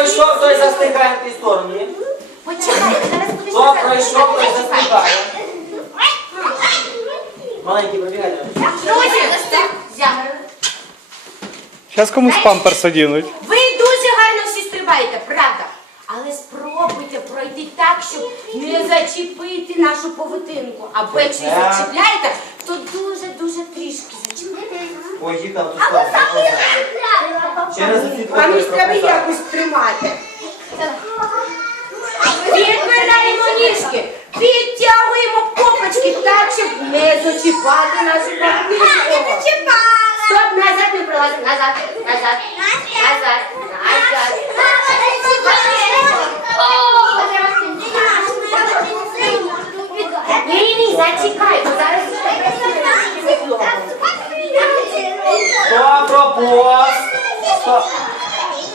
пройшов, той застигає в тій стороні. Почекай, зараз будеш Хто казати. пройшов, той застигає. Маленький, пробігай. Друзі. Зараз комусь памперс одінуть. Ви дуже гарно всі стрибаєте, правда? Але спробуйте пройти так, щоб не зачепити нашу повитинку. Або якщо і Так. зачіпляєте, то дуже-дуже трішки зачепите. Ой, їхав в ту сторону. Через оці Вам двері треба якось тримати. Підпираємо ніжки, підтягуємо попочки так, щоб не зачіпати нашу повитинку. Стоп, назад не пролазимо, назад, назад, назад, назад. Ні, ні, зачекай, бо зараз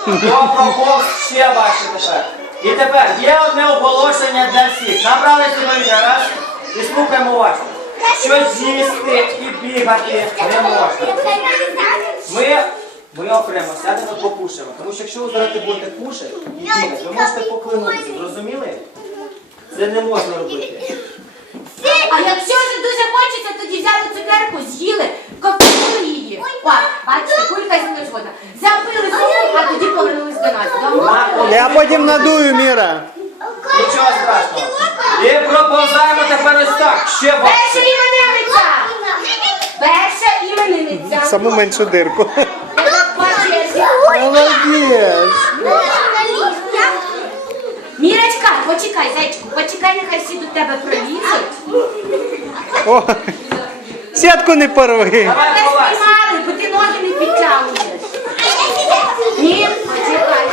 Хто проповз? Ще важче тепер. І тепер є одне оголошення для всіх. Набрали себе раз і слухаємо уважно. Що їсти і бігати не можна. Ми, ми окремо сядемо покушаємо. Тому що якщо ви зараз будете кушати і бігати, ви можете поклинутися. Зрозуміли? Це не можна робити. А якщо вже дуже хочеться, тоді взяли цукерку, з'їли, ковтнули її. О, бачите, кулька зі мною згодна. Запили соку, а тоді повернулись до нас. Домовились? Я потім надую, Міра. Нічого страшного. І проповзаємо тепер ось так. Ще Перша важче. іменинниця! Перша іменинниця. Саму меншу дирку. По черзі. Молодець. Мірочка, почекай, зайчику, почекай, нехай всі до тебе пролізуть. О, сітку не порви. Не спіймали, бо ти ноги не підтягуєш. Ні, почекай.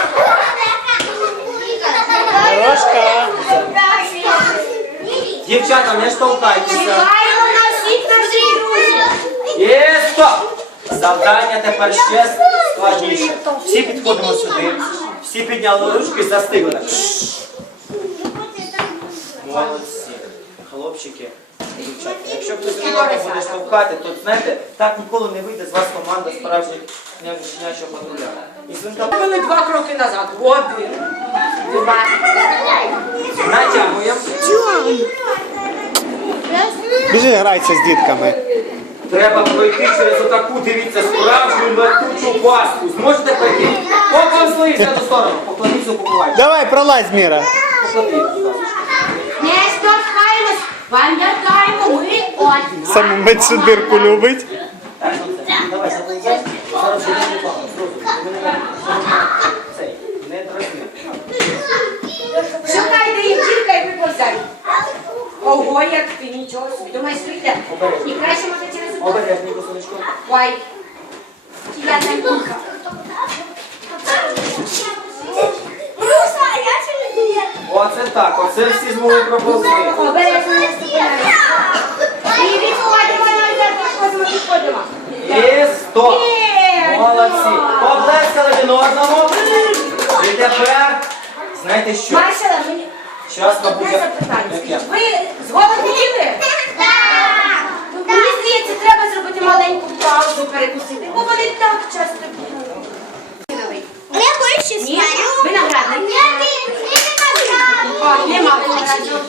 Трошка. Дівчата, не штовхайтеся. Чекаємо на всіх наших друзів. І стоп! Завдання тепер ще складніше. Всі підходимо сюди, всі підняли ручки, застигли. Молодці. Хлопчики. Якщо хтось одного буде штовхати, то знаєте, так ніколи не вийде з вас команда справжніх щенячого патруля. І свинка Вони два кроки назад. Один. Два. натягуємо. Біжи грайся з дітками. Треба пройти через отаку, дивіться, справжню летучу пастку. Зможете пройти? Поповзлися до сторону. Поклоніться, побувайте. Давай, пролазь, Міра. Покладіть, будь ласка. Не штовхаємось. Пам'ятаємо, ми одна. Саму меншу дирку любить. Не не. Шукайте їм дірка і виповзай. Ого, як ти нічого собі. Думаєш, вийде? І краще може через. Обережненько, сонечко. Ой. Я там кулька? Оце так, оце всі змогли проповзти. Обережно не ступаємо. І відходимо назад, відходимо, відходимо. І стоп. Є! Молодці. Поплескали один одному. І тепер, знаєте що? Маршала, мені Зараз вам одне буде... запитання. Яке? Ви зголодніли? Мені здається, треба зробити маленьку паузу, перекусити, бо вони так часто. Ні, виноградник. О, нема виноградного.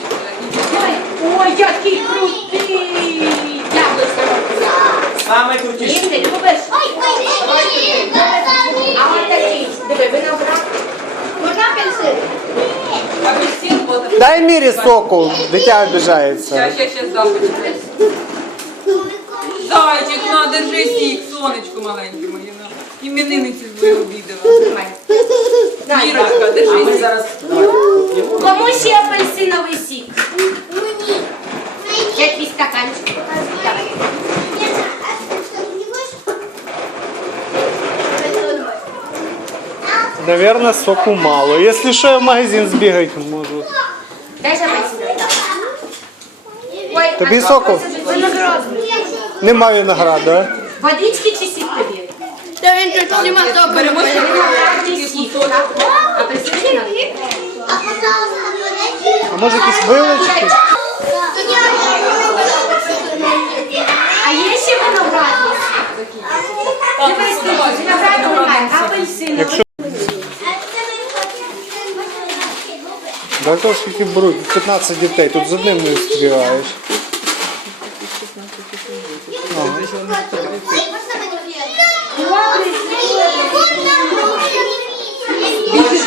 Ой, який крутий! Яблучко. Саме крутіше. Їм ти любиш? А от такий, диви, виноград. Можна апельсин? Апельсин, вот. Дай Мірі соку, дитя обіжається. Сейчас, сейчас, сейчас дам. Зайчик, на, держи сік, сонечко маленьке моє. на. Іменинниці твою обідала. Тримай. Мірочка, А ми зараз... Кому ще апельсиновий сік? Якийсь стаканчик. Давай. Наверное, соку мало. Якщо що, я в магазин збігати можу. Дай же апельсиновий. Тобі соку? Нема винограду, а? Водички чи сік тобі? Беремо ще Виноградний сік. А може якісь вилочки? А є ще виноградний сік? Дивись, немає. Якщо Дай то скільки беруть, 15 дітей, тут з одним не встигаєш.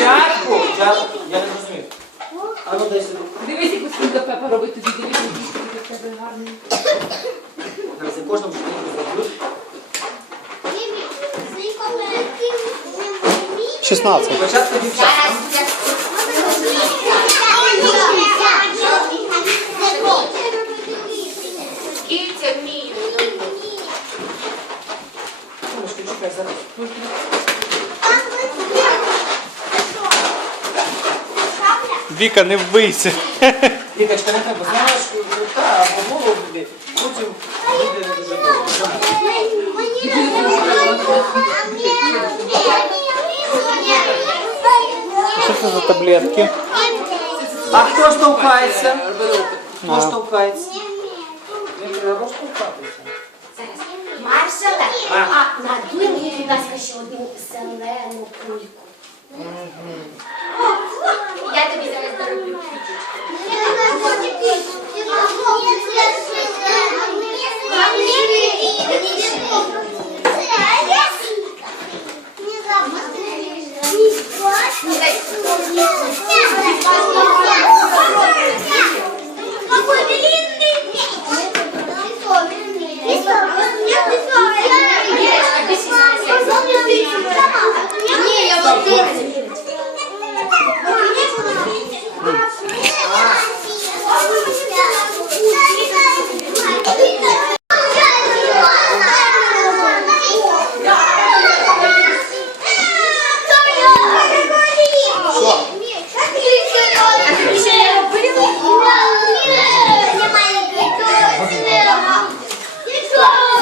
Спочатку, я, я не розумію. А ну дай сюди. Дивись, яку до Пепа робить тобі, дивись, який в тебе гарний. Зараз я кожному школу зроблю. 16. Спочатку дівчата. Віка, не вбийся. Вікачка, не треба, знаєш, та, по голову буде, потім буде не дуже добре. Що це за таблетки? А хто штовхається? Хто штовхається? Не треба штовхатися. Маршале, А. а надуй мені, будь ласка, ще одну зелену кульку. Я тобі зараз дороблю. Какой Не, я вот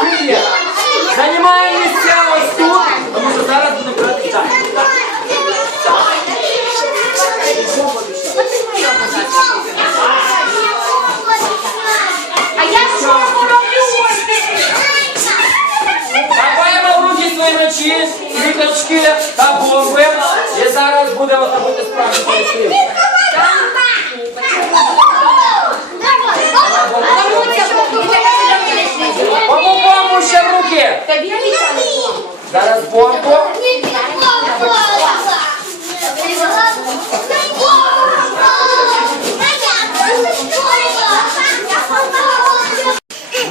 Привіт! Займаємо місця ось тут, тому що зараз буде брати час. А я що роблю? Хапаємо в руки свої мечі, світочки та бомби. І зараз будемо робити справді колектив. Бомбу бомбу руки. Тобі обіцяли. Зараз бомбу.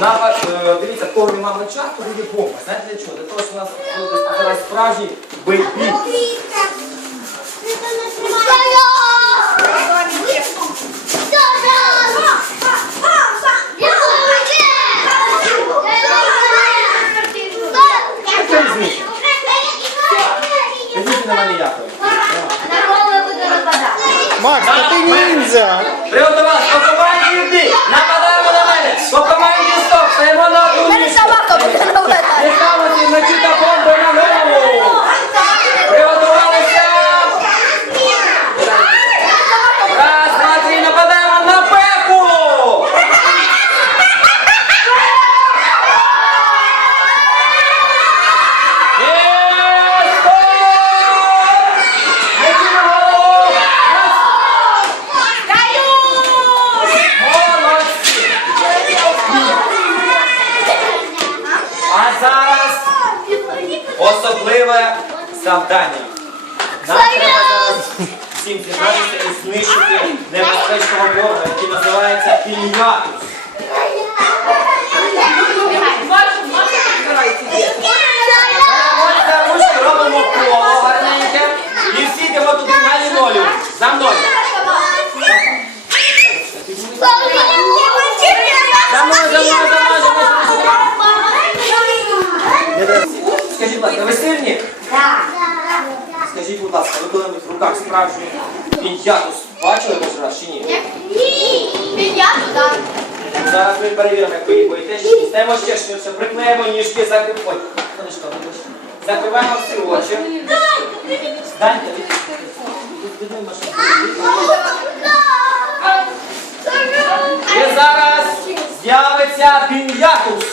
На, е, дивіться, в кого нема меча, то буде бомба. Знаєте для чого? Для того, що у нас буде зараз справжній бій. Яка різниця? Різниці немає ніякої. Макс, та ти ніндзя. Приготували, по команді йди, нападаємо на мене, по команді стоп, стоїмо на одну ніжку. Не ставити мечі та бомби на голову. Приготувалися. Раз, два, три, нападаємо на пепу. І стоп! Мечі на голову. Раз. Молодці! А зараз особливе завдання. Нам треба зараз всім зібратися і знищити небезпечного ворога, який називається пінятус. Маша, Маша, збирайся. Ось за ручки робимо коло гарненьке і всі йдемо туди на лінолеум. За мною. За мною, за мною, за мною, за мною, за мною. Не дай. Скажіть, будь ласка, ви сильні? Скажіть, будь ласка, ви коли-небудь в руках справжній пінятус бачили хоч раз чи ні? Ні! Піньяту, так. Зараз ми перевіримо, як ви її боїте. ще швидше, приклеїмо ніжки, закриваємо. Ой, Сонечко, вибачте. Закриваємо всі очі. Машину. І зараз з'явиться пінятус,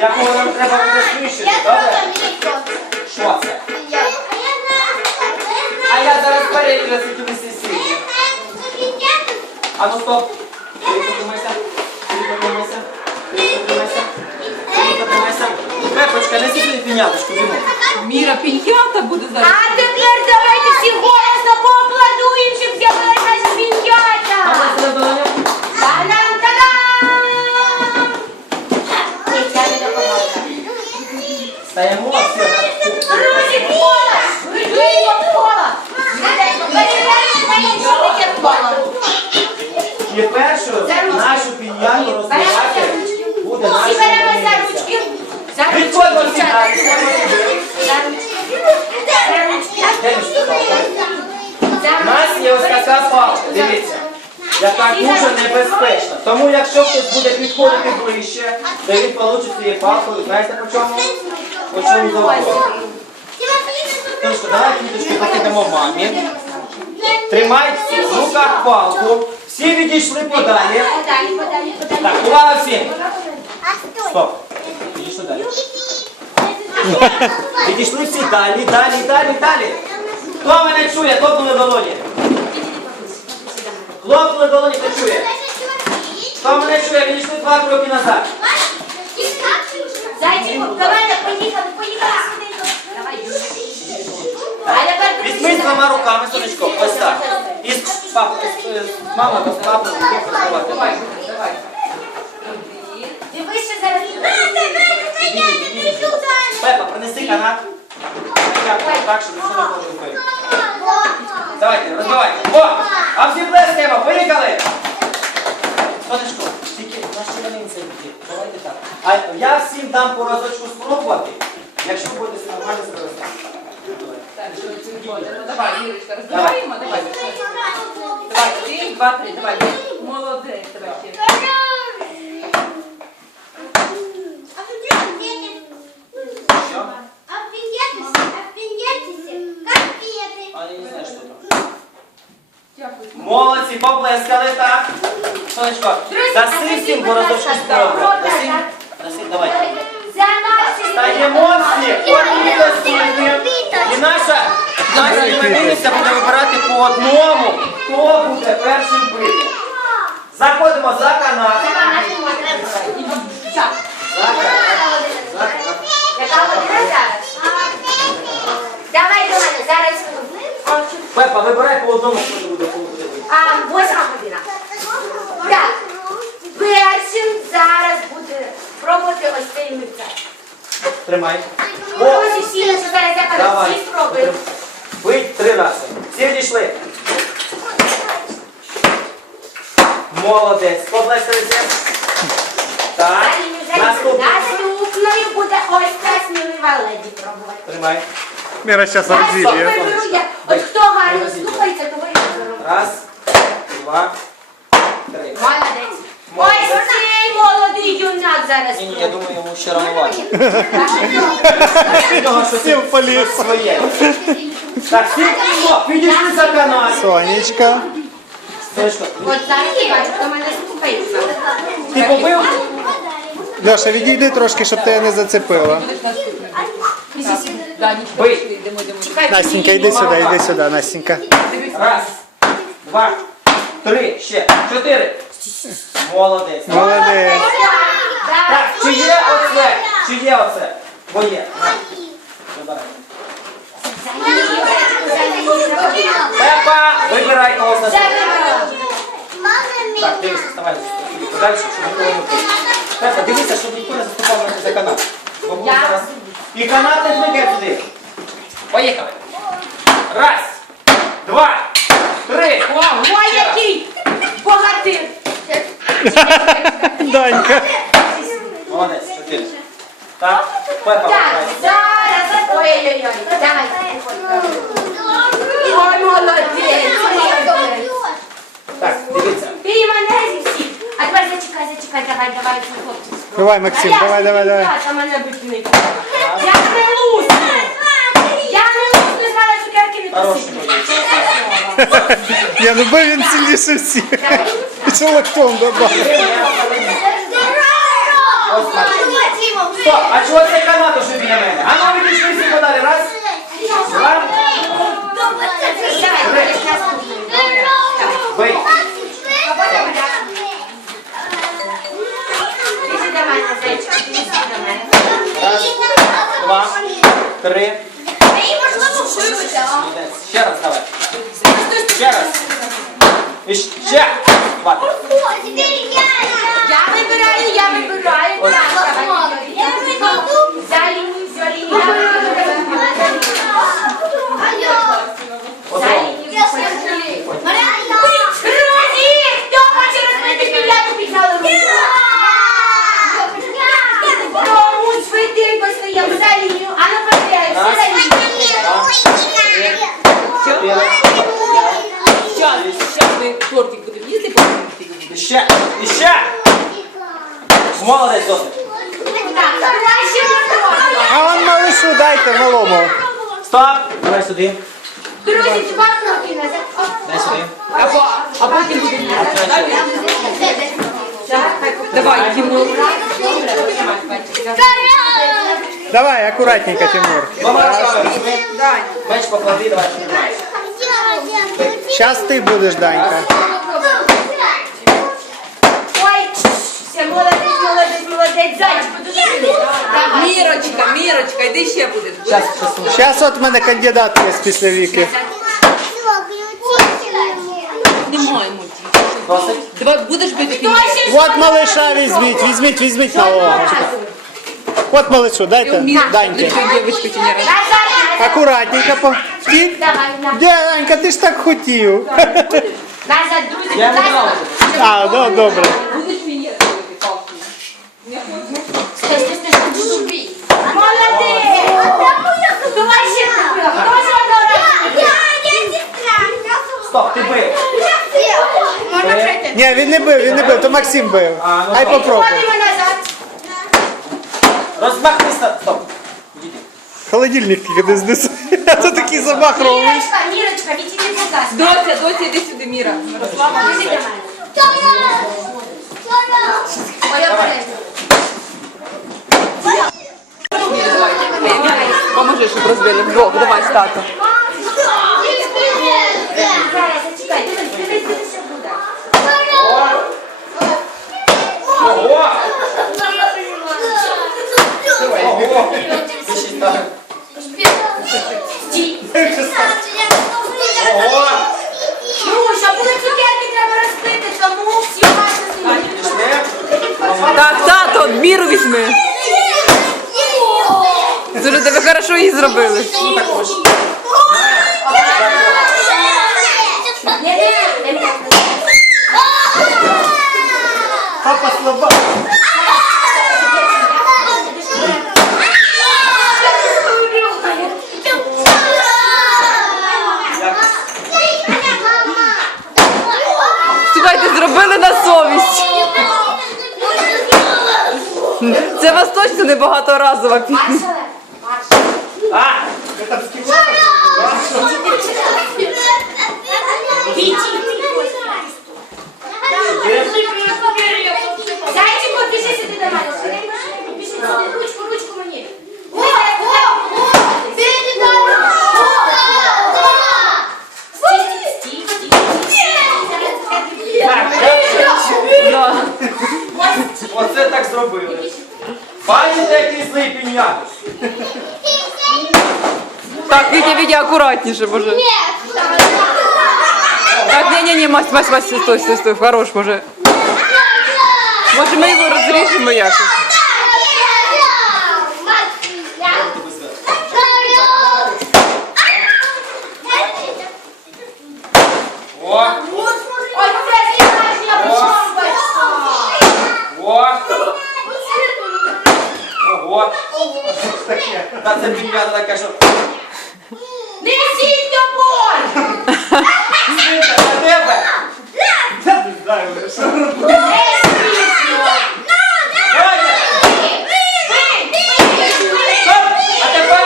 якого нам треба буде знищити. Добре? Що це? Я зараз перейду на всі сильні. А ну стоп. Рівко тримайся. Рівко тримайся. Пепочка, неси піняточку. Міра пінята буде зараз. А тепер давайте всі голосно поаплодуємо, щоб з'явилася піньята. А ну, долоня. Та-дам-та-дам! Ні, ця не допоможе. Стаємо всі. Друзі, кола! Швидко кола! Швиденько, перевіряйте, на іншому таке коло. І першу нашу піняту розбивати буде наша Всі беремо за іменинниця. ручки. За ручки, Відходимо всі дівчата. далі. За ручки. За ручки. Де між палка? За У нас є ось ручки. така палка, дивіться, яка дуже небезпечна. Тому якщо хтось буде підходити ближче, то він получить цією палкою. Знаєте по чому? По чому. Трошки, давай квіточки покидемо мамі. Тримай в руках палку. Всі відійшли подалі. Так, увага всім. Стоп. Відійшли далі. Відійшли всі далі, далі, далі, далі. Хто мене чує? Хлопнули долоні. Хлопнули долоні, хто чує? Хто мене чує? Відійшли два кроки назад. Зайчику, поїхали, поїхали. Давай. А тепер Візьми двома руками, сонечко, ось так. І з пап, з- з- мама будуть працювати. Давай, давай. Дивись, що зараз. Пепа, принеси канат. Так, щоб ніхто не порухає. Давайте, розбивайте. О! А всі плескаємо, поїхали! Сонечко, тільки наші ранинці йдіть. Давайте так. А я всім дам по разочку спробувати, якщо будете нормально себе. Так, що? Ну давай, Юрочка, розбиваємо, давай. Давай, один, два, три, давай. Молодець, давай ще. Що? А я не знаю, що там. Дякую. Молодці, поплескали, так. Сонечко, Друзі, даси а всім будь по ласка, разочку спробувати. так, Даси, так. даси, давай. За наші Стаємо всі, одні достойні. І наша, наша буде вибирати по одному, хто буде першим бити. Заходимо за канат. За канат. За? Давай мене, зараз. Пепа, вибирай по одному, хто буде бити. А, восьма година. Так. Першим зараз буде пробувати ось цей лицар. Тримай. Ось всі наші зараз я кажу, всі спробують. Бить три рази. Всі відійшли. Молодець. Поплескалися. Так. Наступний. Наступною буде ось ця смілива леді пробувати. Тримай. Міра зараз я. От хто гарно слухається, того я. Раз, два, три. Молодець. Ось цей молодий юнак зараз. Ні, ні, я думаю, йому ще ранувати. пробує. Всім поліз. своє. Так, всі, о, підійшли за канал. Сонечка. Сонечко, От зараз я бачу, хто мене слухається. ти побив? Льоша, відійди трошки, щоб тебе не зацепило. Бий. Настенька, йди сюди, йди сюди, Настенька. Раз, два, три, ще, чотири. Молодець. Молодець. Так, чи є оце? Чи є оце? Бо є. На, вибирай. Пепа, вибирай кого за Так, дивися, вставай подальше, щоб нікого не впустити. Пепа, дивися, щоб ніхто не заступав на за канат. Бо зараз. І канат не двигай туди. Поїхали. Раз, два, три. Ой, який богатир. Данька. Молодець, чотири. Так, Пепа, Так, вибирай. зараз. Ой-ой-ой. Давай. Ой, молодець. молодець. Так, дивіться. Ти мене зі всіх. А тепер зачекай, зачекай, давай, давай, це хлопці. Давай, Максим, А я давай, ж давай, давай. дівчата, мене не треба. Я не лусну. Я не лусну, з мене цукерки не Хороший слово. Ні, ну він сильніше всіх. Ще лактом добав. Стоп, а чого це канат уже біля мене? А ну відійшли всі подалі. Раз, два, Давай, будеш наступною. Добре. бий. А потім я. Біжи до мене, зайчик, біжи до мене. Раз, два, три. Ей, можливо, вбити, а? Молодець. Ще раз давай. Ще раз. І ще. Два. Я вибираю, я вибираю. Я виберу. За лінію, за лінію. Я вибираю. За лінію. Друзі, хто хоче розбити півляку, підняли руку. Тому швиденько стоїмо за лінію, а на папері, всі за лінію. Чотири. Сейчас, сейчас ми тортик будемо їсти, потім І ще. І ще. Молодець, досить. Так, краще можна. А он малышу дайте малому. Стоп. Давай сюди. Друзі, два кнопки назад. Дай сюди. А, по- а потім їсти. Давай, Тимур. Давай, аккуратненько, Тимур. Меч поклади, давай. Сейчас ты будешь, Данька. Ой, все, молодець, дуже сильно. Давай. Мірочка, Мірочка, йди ще будеш. Сейчас от мене кандидат є з після віки. Немає мультики. Давай будеш бити. Вот малыша візьміть, візьміть, візьміть малого. От малышу, дайте, назад. Акуратненько, по... Данька, ти ж так хотів. Назад, друзі. А, ну добре. Будеш мені робити палки. Не хочу. Стой, стой, стой, стой, стой. Молодець. Давай ще купила. Хто ще одного разу? Стоп, ти бив. Бив. Ні, він не бив, він не бив, то Максим бив. А, ну Ай добре. попробуй. Ходимо назад. Стоп. Холодильник куди знесу. А то такий замах робиш. Мірочка, Мірочка, відійди, будь ласка. Доця, доця, іди сюди, Міра. До мене. Міра, Поможи, щоб розбили вдвох. Давай, з татом. Зараз, зачекай, дивись, дивись, дивись, що буде. Ого. Ого. Так. Ну, щоб були цукерки, треба розбити, тому всі уважно стоїть. Так, тато, Міру візьми. Дуже тебе хорошо її зробили. Не, не, не, не. Папа слаба. Зробили на совість. Це вас точно не багаторазова пісня. Маршале, маршале. А. Зайчику, біжи сюди до мене. Швиденько, швиденько. Біжи сюди, ручку, ручку мені. Стій, стій, стій, стій. Так, я- Да. Оце так зробили. Бачите, який злий пінят? Так, Вітя, Вітя, акуратніше, боже. Так, ні-ні-ні, Мась, Мась, Мась, стой, стой, стой, хорош, може. Може ми його розріжемо якось. О, Ой, це справжня бомбочка. о, ого. Та це пінята така, що... Несіть топор! Світа, на тебе! Несіть! Давайте! Стоп! А тепер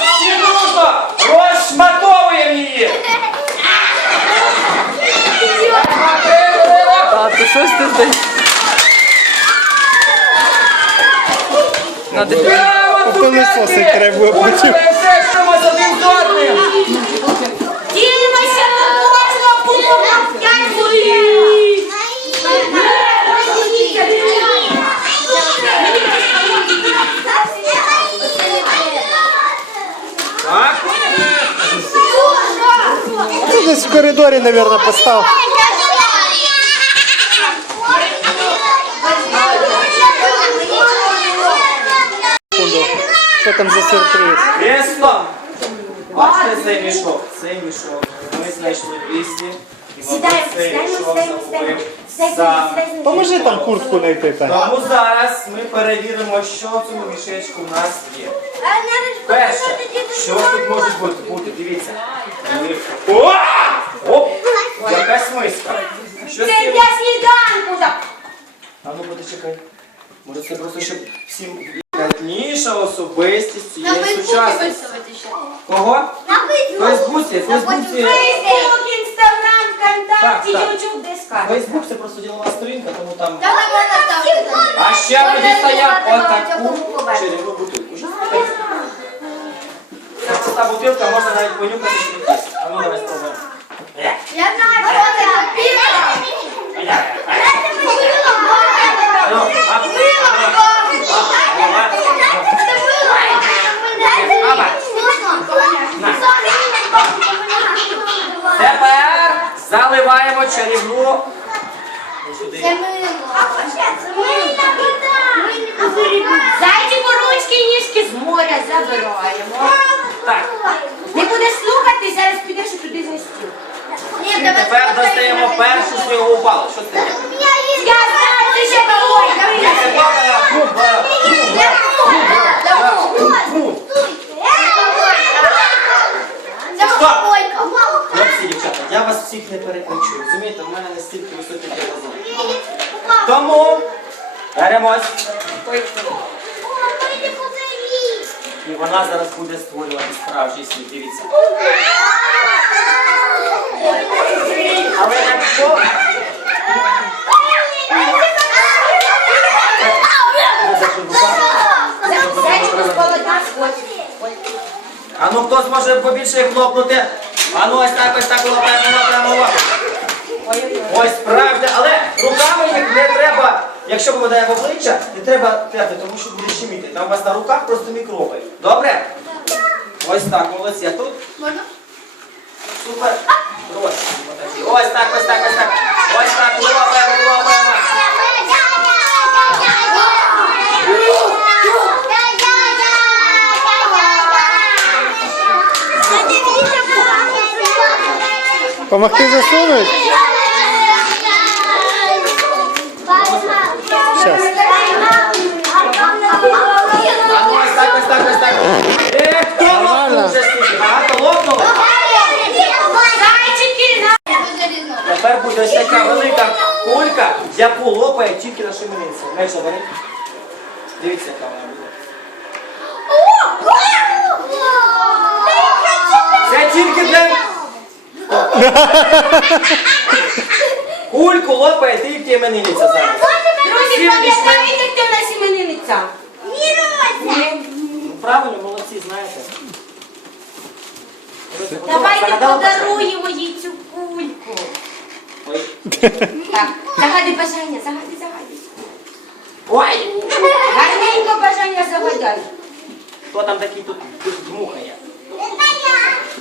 всі дружно розшматовуємо її! Щось ти здесь. Надо. Попилисосик треба потім. Ділимося на кожного пункту. Десь в коридорі, мабуть, постав. Сюрприз? Місто! Бачите цей мішок? Цей мішок. Ми знайшли пісні. І Сідаємо, цей сідаємо, мішок сідаємо, сідаємо. Сам. Поможи там куртку знайти. Тань. Тому зараз ми перевіримо, що в цьому мішечку у нас є. Перше, що тут може бути? Бути, дивіться. О! Оп! Якась миска. Що Це цим? для сніданку. так. А ну почекай. Може це просто щоб всім пізніша особистість На цієї Фейсбуці сучасності. виставити ще. Кого? На В Фейсбуці, в Фейсбуці. Фейсбук, інстаграм, ВКонтакті, Так, так. Ютуб, дискард. Фейсбук це просто ділова сторінка, тому там. Давай мене ставити. А ще ми дістаємо отаку чарівну бутилку. Що це таке? Це проста бутилка, можна навіть понюхати і їсти. А ну давай спробуємо. Я знаю, що це піра. Ну, а, Тепер заливаємо чарівну. Ну, сюди. Ручки і ніжки з моря забираємо. Так. Не будеш слухати, зараз підеш і туди за стіл. І тепер достаємо першу снігову паличку. Що це таке? Я знаю, ти ще ой, Палка. Хлопці, дівчата, я вас всіх не перекричу. Розумієте, в мене настільки високий діапазон. Тому беремось. І вона зараз буде створювати справжній світ. Дивіться. Але якщо Зайчику А ну хто зможе побільше хлопнути? А ну ось так, ось так хлопаємо, хлопаємо. хлопаємо. Ось правда, але руками їх не треба, якщо попадає в обличчя, не треба терти, тому що буде щеміти. Там у вас на руках просто мікроби. Добре? Ось так, молодці. А тут супер. Ось, так, ось так, ось так. Ось так, хлопаємо, хлопаємо. Помогти засунуть? Щас. А ну ось так, ось так, ось так. Е, хто Нормально. Тепер буде ось така велика кулька, яку лопає тільки на бери. Дивіться, яка вона буде. Це тільки для... Кульку лопає тільки іменинниця зараз. Друзі, пам'ятаєте, хто у нас іменинниця? Ну, Правильно, молодці, знаєте. Давайте подаруємо їй цю кульку. Ой. Так, загадай бажання, загадай, загадай. Ой! Гарненько бажання загадай. Хто там такий тут дмухає?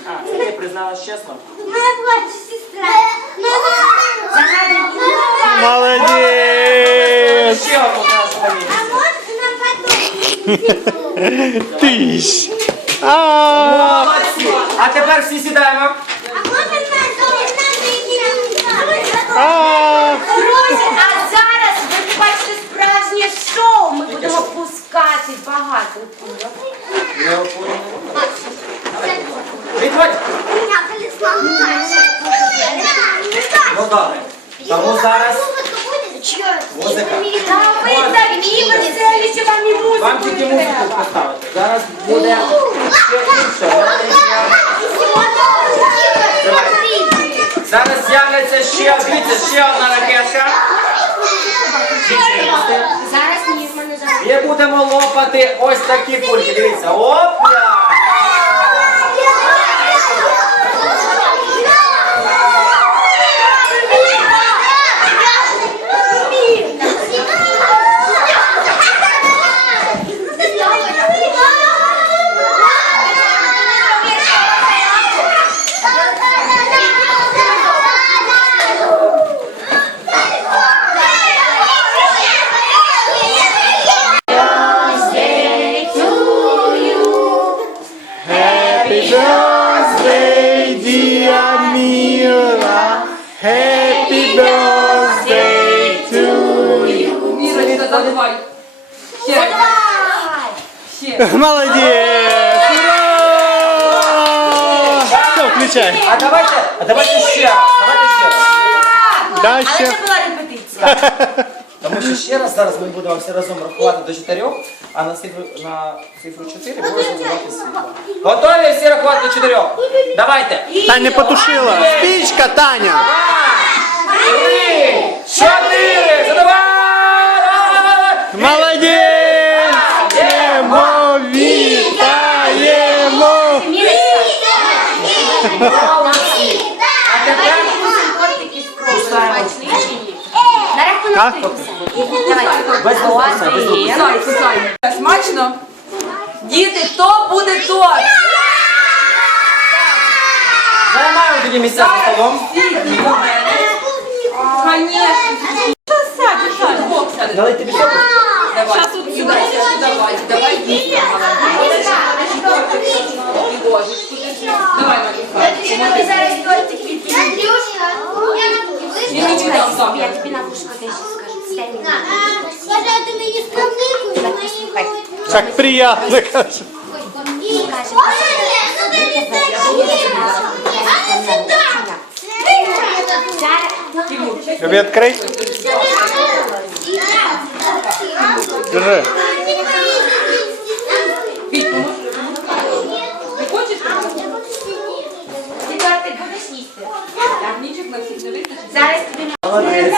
А, це ти призналась чесно? Загадай. Молодець! Ще одну нашу мені. Тиш! А, Молодці! А тепер всі сідаємо. а. Друзі, а зараз ви побачите справжнє шоу. Ми будемо пускати багато кульок. Не опорно. Відходь! Ну добре. Тому зараз музика. Та ви такі веселі, що вам і музику Вам тільки музику поставити. Зараз буде ще інше. Зараз з'являться ще, дивіться, ще одна ракетка. Зараз ні, в мене зараз. І будемо лопати ось такі кульки. Дивіться. Опля! А давайте, а давайте ще раз. Давайте ще раз. Да, Але це була репетиція. Тому що ще раз зараз ми будемо всі разом рахувати до чотирьох, а на цифру, на цифру 4 буде задавати світло. Готові всі рахувати до чотирьох? Давайте. Таня потушила. Спічка, Таня. Три, чотири, задавай! Молодець! Вітаємо! Вітаємо! Мірочка. А тепер Тортики спробуємо, смачні чи ні. На рахунок Так. три все. Давай. Без звуку, все, без звуку. Один. Кусай, кусай. Смачно? Діти, хто буде торт? займаємо тоді місця за столом. Конечно. Що. Дали тобі сок? Давай. Сюди, сюди, давай, давай, держи. Давай, Малюка. Ти тобі зараз тортик відкинуть. Я тобі дам сам. Я тобі на вушко теж скажу. Мені. Скажи, ти мені скамнику. Послухай. Так приємно. каже. Зараз. Тобі відкрий? Держи. Тобі